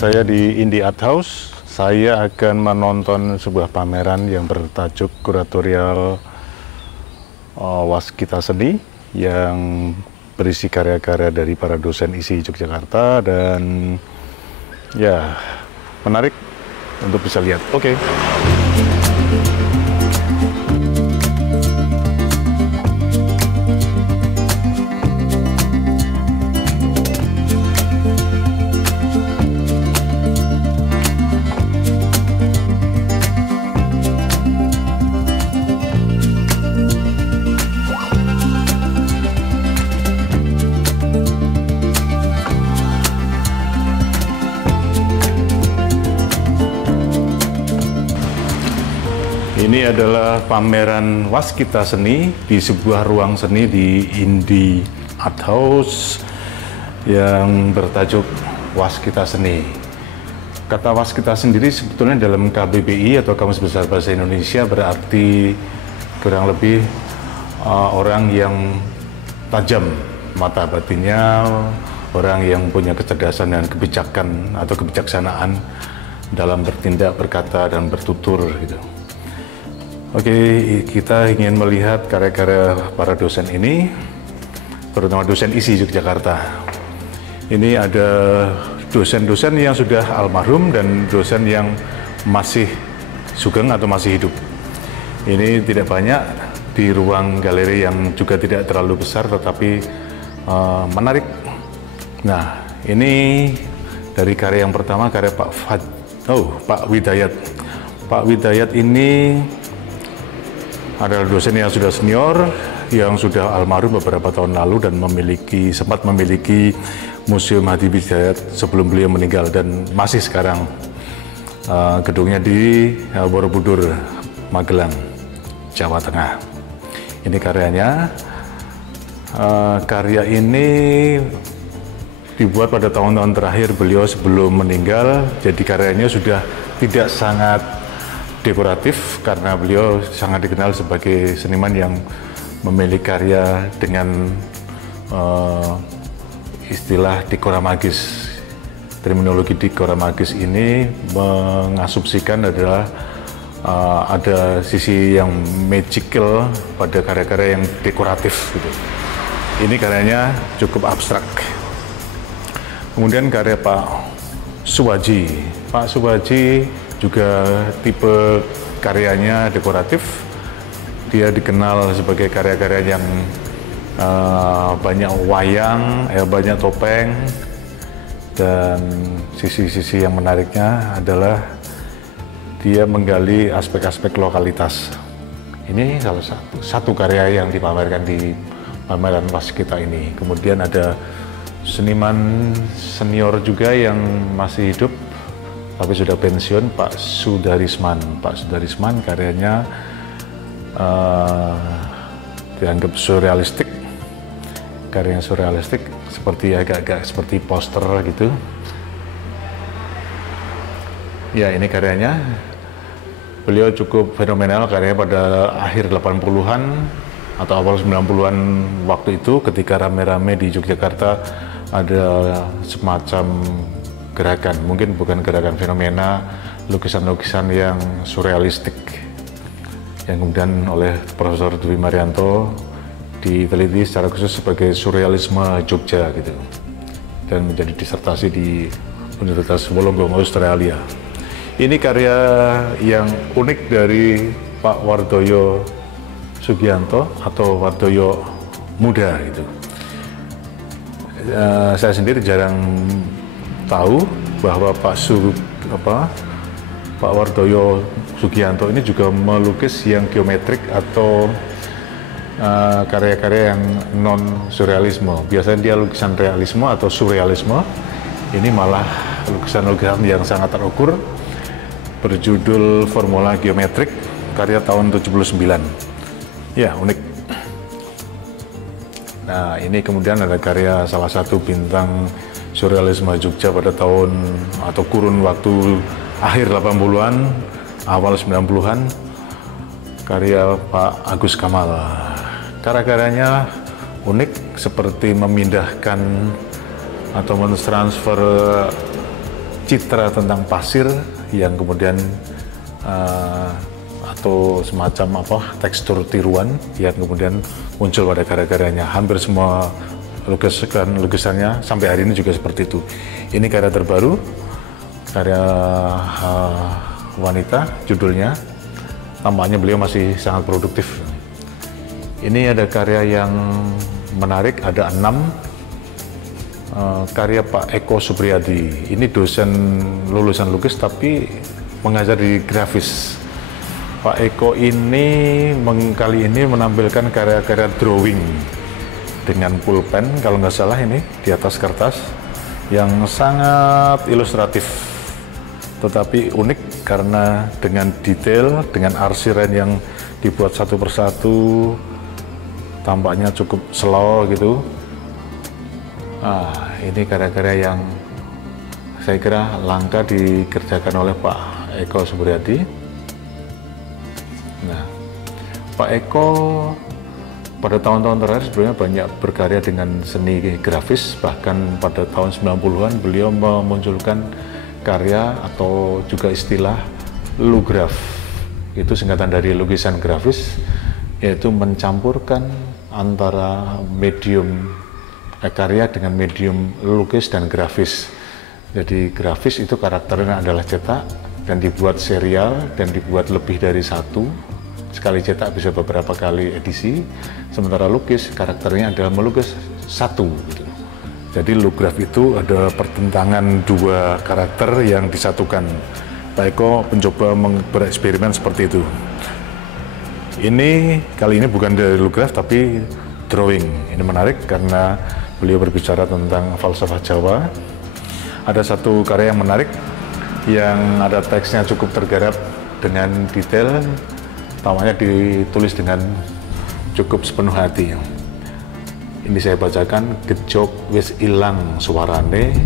Saya di Indie Art House. Saya akan menonton sebuah pameran yang bertajuk Kuratorial Waskita Seni yang berisi karya-karya dari para dosen ISI Yogyakarta, dan ya menarik untuk bisa lihat. Oke. Ini adalah pameran Waskita Seni di sebuah ruang seni di Indie Art House yang bertajuk Waskita Seni. Kata Waskita sendiri sebetulnya dalam KBBI atau Kamus Besar Bahasa Indonesia berarti kurang lebih orang yang tajam mata batinnya, orang yang punya kecerdasan dan kebijakan atau kebijaksanaan dalam bertindak, berkata, dan bertutur gitu. Oke, kita ingin melihat karya-karya para dosen ini, terutama dosen ISI Yogyakarta. Ini ada dosen-dosen yang sudah almarhum dan dosen yang masih sugeng atau masih hidup. Ini tidak banyak di ruang galeri yang juga tidak terlalu besar, tetapi menarik. Nah, ini dari karya yang pertama, karya Pak Widayat. Pak Widayat ini adalah dosen yang sudah senior, yang sudah almarhum beberapa tahun lalu dan sempat memiliki Museum Hadi Widayat sebelum beliau meninggal, dan masih sekarang gedungnya di Borobudur, Magelang, Jawa Tengah. Ini karyanya. Karya ini dibuat pada tahun-tahun terakhir beliau sebelum meninggal, jadi karyanya sudah tidak sangat dekoratif karena beliau sangat dikenal sebagai seniman yang memiliki karya dengan istilah dekora magis. Terminologi dekora magis ini mengasumsikan adalah ada sisi yang magical pada karya-karya yang dekoratif gitu. Ini karyanya cukup abstrak. Kemudian karya Pak Suwaji. Pak Suwaji juga tipe karyanya dekoratif. Dia dikenal sebagai karya-karya yang banyak wayang, banyak topeng, dan sisi-sisi yang menariknya adalah dia menggali aspek-aspek lokalitas. Ini salah satu karya yang dipamerkan di pameran Waskita ini. Kemudian ada seniman senior juga yang masih hidup tapi sudah pensiun, Pak Sudarisman. Pak Sudarisman karyanya dianggap surrealistik, karyanya surrealistik, seperti agak-agak seperti poster gitu. Ya, ini karyanya. Beliau cukup fenomenal karyanya pada akhir 80-an atau awal 90-an waktu itu, ketika rame-rame di Yogyakarta ada semacam gerakan, mungkin bukan gerakan fenomena, lukisan-lukisan yang surrealistik yang kemudian oleh Profesor Dwi Marianto diteliti secara khusus sebagai surrealisme Jogja gitu, dan menjadi disertasi di Universitas Wollongong, Australia. Ini karya yang unik dari Pak Wardoyo Sugianto atau Wardoyo Muda gitu. Saya sendiri jarang tahu bahwa Pak Wardoyo Sugianto ini juga melukis yang geometrik atau karya-karya yang non surrealisme. Biasanya dia lukisan realisme atau surrealisme. Ini malah lukisan-lukisan yang sangat terukur, berjudul Formula Geometrik, karya tahun 79. Ya, unik. Nah, ini kemudian ada karya salah satu bintang surrealisme Jogja pada tahun atau kurun waktu akhir 80-an, awal 90-an, karya Pak Agus Kamal. Karya-karyanya unik, seperti memindahkan atau mentransfer citra tentang pasir yang kemudian atau semacam tekstur tiruan yang kemudian muncul pada karya-karyanya. Hampir semua lukisannya sampai hari ini juga seperti itu. Ini karya terbaru, karya wanita, judulnya. Tampaknya beliau masih sangat produktif. Ini ada karya yang menarik, ada 6 karya Pak Eko Supriyadi. Ini dosen lulusan lukis tapi mengajar di grafis. Pak Eko ini kali ini menampilkan karya-karya drawing dengan pulpen, kalau nggak salah ini di atas kertas, yang sangat ilustratif tetapi unik karena dengan detail, dengan arsiran yang dibuat satu persatu, tampaknya cukup slow gitu. Ini karya-karya yang saya kira langka dikerjakan oleh Pak Eko Supriyadi. Nah, Pak Eko pada tahun-tahun terakhir sebenarnya banyak berkarya dengan seni grafis, bahkan pada tahun 90-an beliau memunculkan karya atau juga istilah lograf. Itu singkatan dari lukisan grafis, yaitu mencampurkan antara medium karya dengan medium lukis dan grafis. Jadi grafis itu karakternya adalah cetak dan dibuat serial dan dibuat lebih dari satu. Sekali cetak bisa beberapa kali edisi, sementara lukis karakternya adalah melukis satu gitu. Jadi lograf itu ada pertentangan dua karakter yang disatukan. Pak Eko mencoba bereksperimen seperti itu. Ini kali ini bukan dari lograf tapi drawing. Ini menarik karena beliau berbicara tentang falsafah Jawa. Ada satu karya yang menarik yang ada teksnya cukup tergarap dengan detail, tampaknya ditulis dengan cukup sepenuh hati. Ini saya bacakan, gejok wis ilang suarane,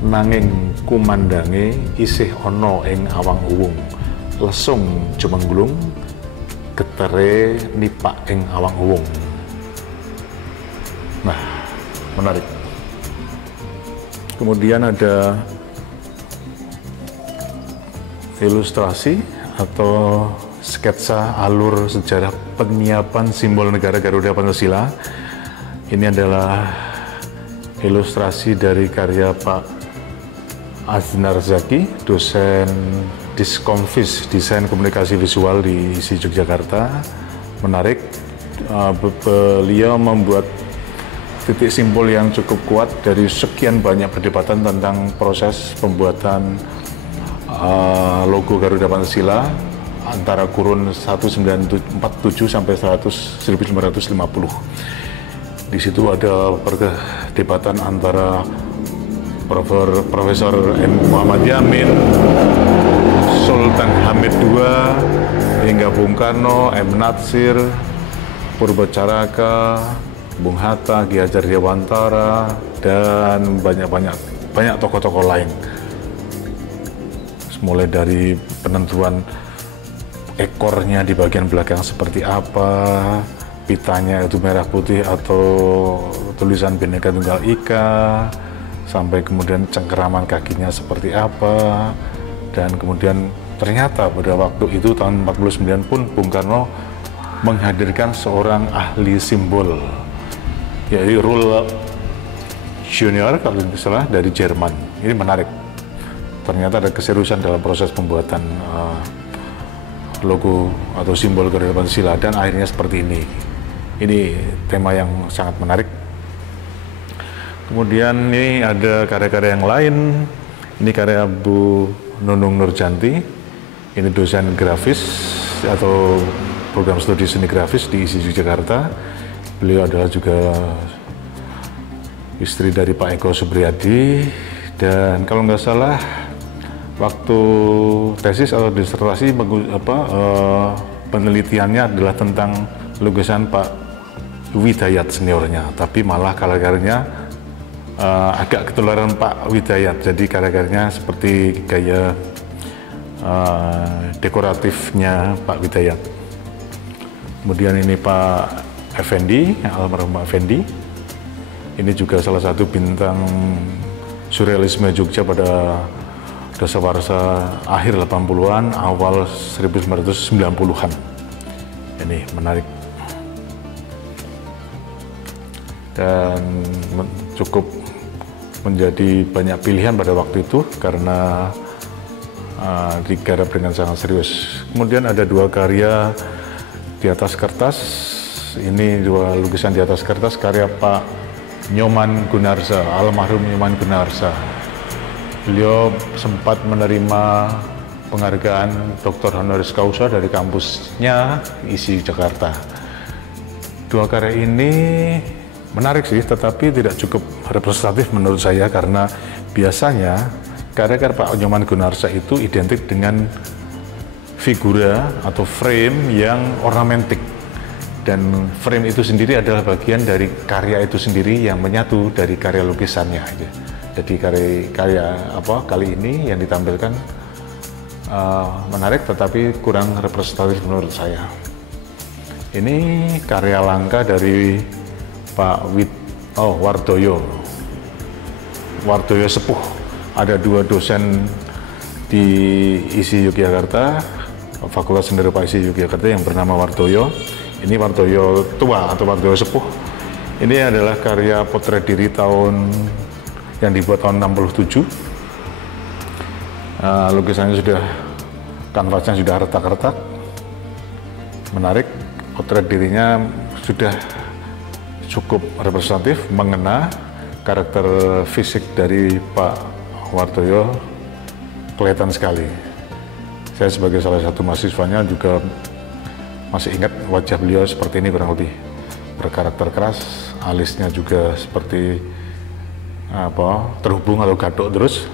nanging kumandange isih ana ing awang uwung, lesung jumengglung, getere nipak ing awang uwung. Nah, menarik. Kemudian ada ilustrasi atau sketsa alur sejarah penyiapan simbol negara Garuda Pancasila. Ini adalah ilustrasi dari karya Pak Aznar Zaki, dosen Diskomvis, Desain Komunikasi Visual di ISI Yogyakarta. Menarik, beliau membuat titik simpul yang cukup kuat dari sekian banyak perdebatan tentang proses pembuatan logo Garuda Pancasila antara kurun 1947 sampai 1950. Di situ ada perdebatan antara Profesor N. Muhammad Yamin, Sultan Hamid II, hingga Bung Karno, M. Natsir, Purbacaraka, Bung Hatta, Ki Hajar Dewantara, dan banyak tokoh-tokoh lain. Mulai dari penentuan ekornya di bagian belakang seperti apa, pitanya itu merah putih atau tulisan Bhinneka Tunggal Ika, sampai kemudian cengkeraman kakinya seperti apa, dan kemudian ternyata pada waktu itu tahun 49 pun Bung Karno menghadirkan seorang ahli simbol, yaitu Ruhl Junior kalau tidak salah dari Jerman. Ini menarik. Ternyata ada keseriusan dalam proses pembuatan logo atau simbol Garuda Pancasila, dan akhirnya seperti ini. Ini tema yang sangat menarik. Kemudian ini ada karya-karya yang lain. Ini karya Bu Nunung Nurjanti. Ini dosen grafis atau program studi seni grafis di ISI Yogyakarta. Beliau adalah juga istri dari Pak Eko Supriyadi, dan kalau nggak salah waktu tesis atau disertasi penelitiannya adalah tentang lukisan Pak Widayat seniornya, tapi malah karya-karyanya agak ketularan Pak Widayat, jadi karya-karyanya seperti gaya dekoratifnya Pak Widayat. Kemudian ini Pak Effendi, almarhum Pak Effendi. Ini juga salah satu bintang surrealisme Jogja pada dasawarsa akhir 80-an, awal 1990-an. Ini menarik dan cukup menjadi banyak pilihan pada waktu itu karena digarap dengan sangat serius. Kemudian ada dua karya di atas kertas. Ini dua lukisan di atas kertas karya Pak Nyoman Gunarza, almarhum Nyoman Gunarza. Beliau sempat menerima penghargaan Dr. honoris causa dari kampusnya ISI Jakarta. Dua karya ini menarik sih, tetapi tidak cukup representatif menurut saya karena biasanya karya-karya Pak Nyoman Gunarza itu identik dengan figura atau frame yang ornamentik, dan frame itu sendiri adalah bagian dari karya itu sendiri yang menyatu dari karya lukisannya. Jadi karya kali ini yang ditampilkan menarik tetapi kurang representatif menurut saya. Ini karya langka dari Pak Wardoyo Sepuh. Ada dua dosen di ISI Yogyakarta, Fakultas Seni Rupa ISI Yogyakarta yang bernama Wardoyo. Ini Wardoyo tua atau Wardoyo Sepuh. Ini adalah karya potret diri yang dibuat tahun 67. Lukisannya kanvasnya sudah retak-retak. Menarik, potret dirinya sudah cukup representatif, mengena karakter fisik dari Pak Wardoyo kelihatan sekali. Saya sebagai salah satu mahasiswanya juga masih ingat wajah beliau seperti ini, kurang lebih berkarakter keras, alisnya juga seperti terhubung atau gadok terus.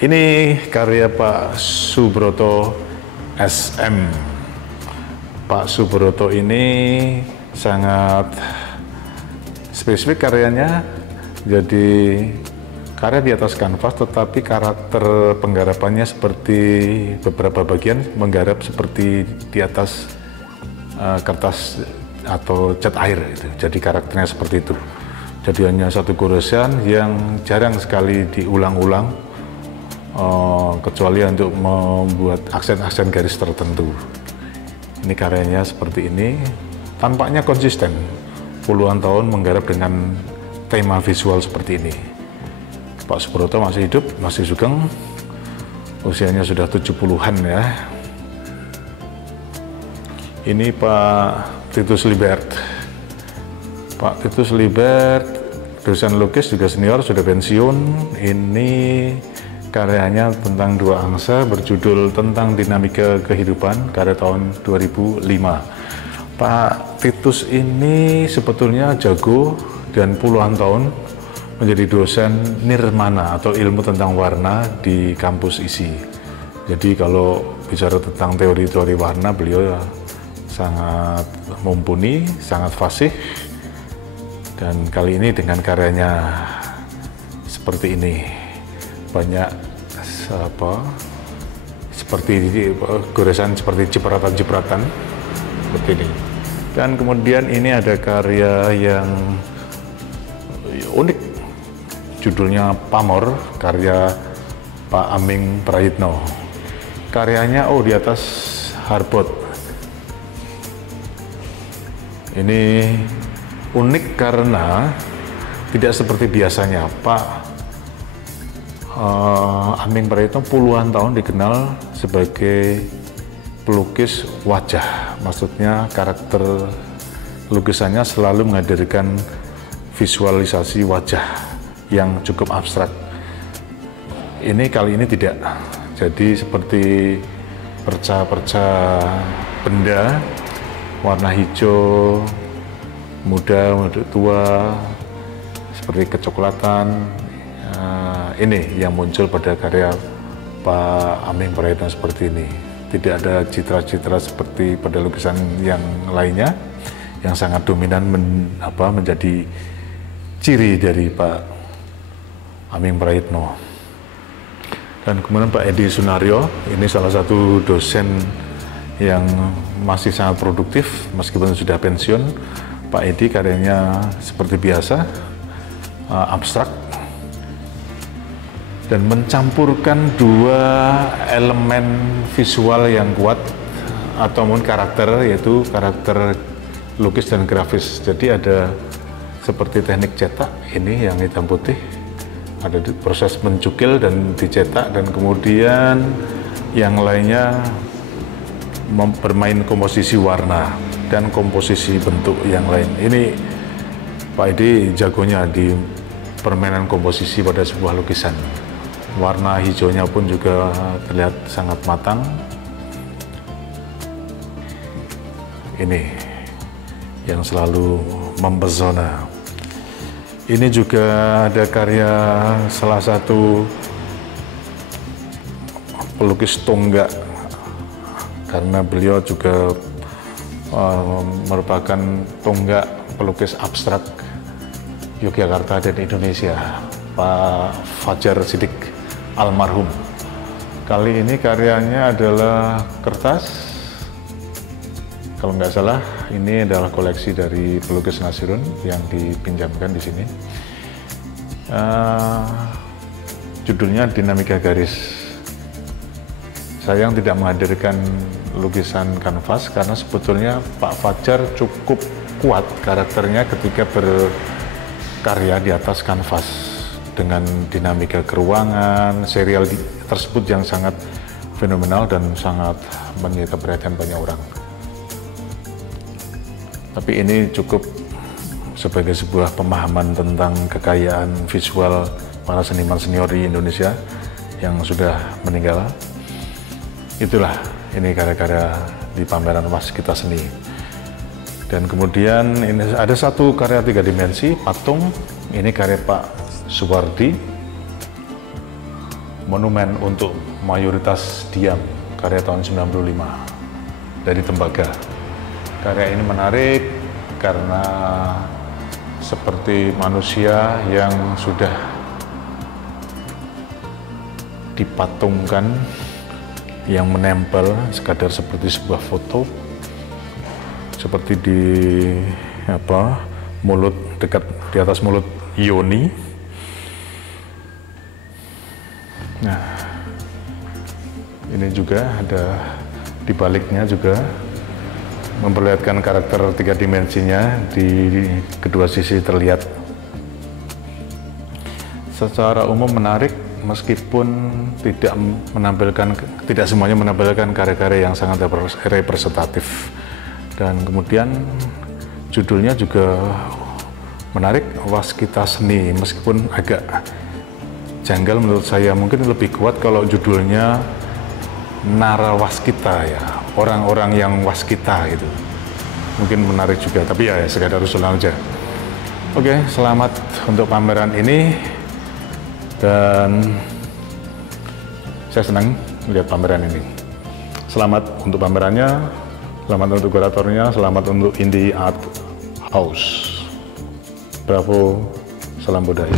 Ini karya Pak Subroto SM. Pak Subroto ini sangat spesifik karyanya, jadi karya di atas kanvas tetapi karakter penggarapannya seperti beberapa bagian menggarap seperti di atas kertas atau cat air gitu. Jadi karakternya seperti itu. Jadi hanya satu goresan yang jarang sekali diulang-ulang, kecuali untuk membuat aksen-aksen garis tertentu. Ini karyanya seperti ini, tampaknya konsisten. Puluhan tahun menggarap dengan tema visual seperti ini. Pak Subroto masih hidup, masih sugeng, usianya sudah 70-an ya. Ini Pak Titus Libert. Pak Titus Libert, dosen lukis juga senior, sudah pensiun. Ini karyanya tentang dua angsa berjudul Tentang Dinamika Kehidupan, karya tahun 2005. Pak Titus ini sebetulnya jago dan puluhan tahun menjadi dosen nirmana atau ilmu tentang warna di kampus ISI. Jadi kalau bicara tentang teori-teori warna, beliau sangat mumpuni, sangat fasih. Dan kali ini dengan karyanya seperti ini, banyak seperti goresan seperti cipratan-cipratan seperti ini. Dan kemudian ini ada karya yang unik, judulnya Pamor, karya Pak Aming Prayitno. Karyanya di atas hardboard. Ini unik karena tidak seperti biasanya. Pak Aming Prayitno puluhan tahun dikenal sebagai pelukis wajah. Maksudnya karakter lukisannya selalu menghadirkan visualisasi wajah yang cukup abstrak. Ini kali ini tidak. Jadi seperti perca-perca benda warna hijau, muda, tua, seperti kecoklatan. Ini yang muncul pada karya Pak Aming Prayitno seperti ini. Tidak ada citra-citra seperti pada lukisan yang lainnya yang sangat dominan menjadi ciri dari Pak Aming Prayitno. Dan kemudian Pak Edi Sunario, ini salah satu dosen yang masih sangat produktif meskipun sudah pensiun. Pak Edi karyanya seperti biasa, abstrak. dan mencampurkan dua elemen visual yang kuat ataupun karakter, yaitu karakter lukis dan grafis. Jadi ada seperti teknik cetak ini yang hitam putih, ada proses mencukil dan dicetak, dan kemudian yang lainnya bermain komposisi warna dan komposisi bentuk yang lain. Ini Pak Edi jagonya di permainan komposisi pada sebuah lukisan. Warna hijaunya pun juga terlihat sangat matang. Ini yang selalu mempesona. Ini juga ada karya salah satu pelukis tonggak, karena beliau juga merupakan tonggak pelukis abstrak Yogyakarta dan Indonesia, Pak Fajar Siddiq almarhum. Kali ini karyanya adalah kertas, kalau nggak salah ini adalah koleksi dari pelukis Nasirun yang dipinjamkan di sini. Judulnya Dinamika Garis. Sayang tidak menghadirkan lukisan kanvas karena sebetulnya Pak Fajar cukup kuat karakternya ketika berkarya di atas kanvas dengan dinamika keruangan, serial tersebut yang sangat fenomenal dan sangat menyita perhatian banyak orang. Tapi ini cukup sebagai sebuah pemahaman tentang kekayaan visual para seniman senior di Indonesia yang sudah meninggal. Itulah ini karya-karya di pameran Waskita Seni. Dan kemudian ini ada satu karya 3 dimensi, patung. Ini karya Pak Suwardi, Monumen untuk Mayoritas Diam, karya tahun 95 dari Tembaga. Karya ini menarik karena seperti manusia yang sudah dipatungkan, yang menempel sekadar seperti sebuah foto, seperti di mulut, dekat di atas mulut yoni. Nah, ini juga ada di baliknya juga memperlihatkan karakter 3 dimensinya di kedua sisi terlihat. Secara umum menarik meskipun tidak semuanya menampilkan karya-karya yang sangat representatif. Dan kemudian judulnya juga menarik, Waskita Seni, meskipun agak janggal menurut saya. Mungkin lebih kuat kalau judulnya Narawaskita, ya, orang-orang yang waskita gitu. Mungkin menarik juga, tapi ya sekadar usulan aja. Oke, selamat untuk pameran ini, dan saya senang melihat pameran ini. Selamat untuk pamerannya, selamat untuk kuratornya, selamat untuk Indie Art House. Bravo, salam budaya.